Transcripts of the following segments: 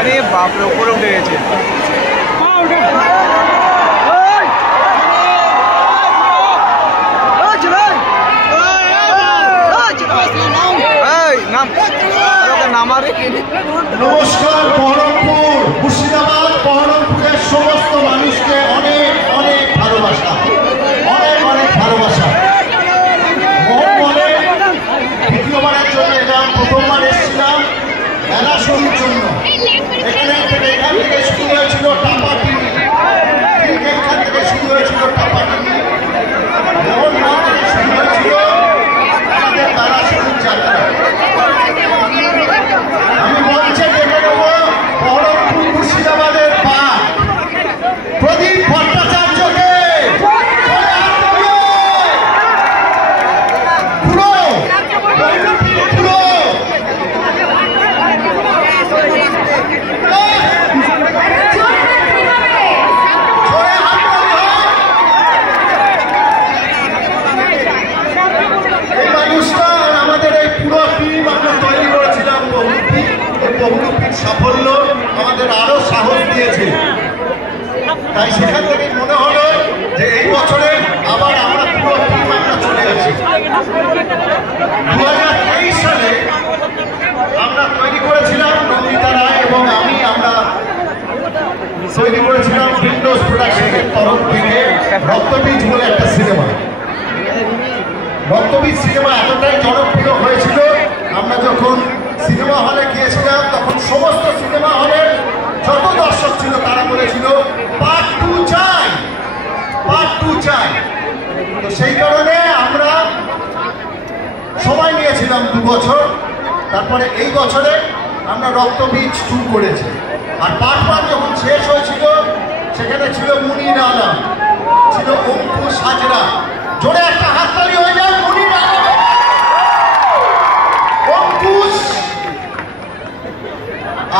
আরে বাপরে উপরে উঠে গেছে। নমস্কার বহরমপুর, মুর্শিদাবাদ বহরমপুরের সমস্ত মানুষকে অনেক অনেক ভালোবাসা, অনেক অনেক ভালোবাসা। মোহনমহলে দ্বিতীয়বারের জন্য এটা প্রথমবার এসেছিলাম মেলা শুরুর জন্য। এখান থেকে শুরু হয়েছিল টাপা টিভি, এখান থেকে শুরু হয়েছিল টাপা টিভি। মোহনমহল থেকে শুরু হয়েছিল আমাদের মেলা শুরুর যাত্রা। আমি মঞ্চে দেখে নেব বহরমপুর মুর্শিদাবাদের পা প্রদীপ ভট্টাচার্যকে। এই মানুষটা আমাদের এই পুরো টিম আমরা তৈরি করেছিলাম। বহুরূপীর সাফল্য আমাদের আরো সাহস দিয়েছে। তাই সেখান থেকে মনে হলো যে এই বছরে আবার আমরা পুরো টিম আমরা চলে আসি। 2023 সালে আমরা তৈরি করেছিলাম, নন্দিতা রায় এবং আমরা তৈরি করেছিলাম উইন্ডোজ প্রোডাকশনের তরফ থেকে রক্তবীজ বলে একটা সিনেমা। রক্তবীজ সিনেমা এতটাই জনপ্রিয় হয়েছিল, আমরা যখন সিনেমা হলে গিয়েছিলাম তখন সমস্ত সিনেমা হলের যত দর্শক ছিল তারা বলেছিল পার্ট 2 চাই, পার্ট 2 চাই। তো সেই কারণে আমরা সময় নিয়েছিলাম 2 বছর। তারপরে এই বছরে আমরা রক্তবীজ 2 করেছি। আর পার্ট 1 যখন শেষ হয়েছিল সেখানে ছিল মুনির আলম, ছিল অঙ্কুশ হাজরা। জোরে একটা হাততালি হয়ে যায় মুনির আলম, অঙ্কুশ।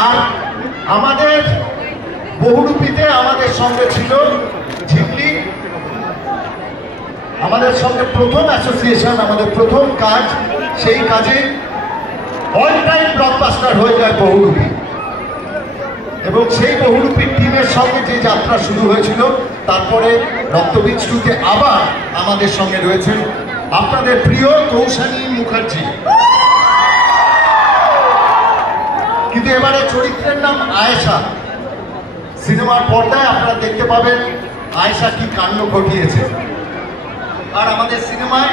আর আমাদের বহুরূপীতে আমাদের সঙ্গে ছিল ঝিমলি। আমাদের সঙ্গে প্রথম অ্যাসোসিয়েশন, আমাদের প্রথম কাজ, সেই কাজে অল টাইম ব্লকবাস্টার হয়ে যায় বহুরূপী। এবং সেই বহুরূপীর টিমের সঙ্গে যে যাত্রা শুরু হয়েছিল, তারপরে রক্তবীজ 2-তে আবার আমাদের সঙ্গে রয়েছে আপনাদের প্রিয় কৌশানী মুখার্জি। কিন্তু এবারে চরিত্রের নাম আয়েশা। সিনেমার পর্দায় আপনারা দেখতে পাবেন আয়েশা কি কাণ্ড ঘটিয়েছে। আর আমাদের সিনেমায়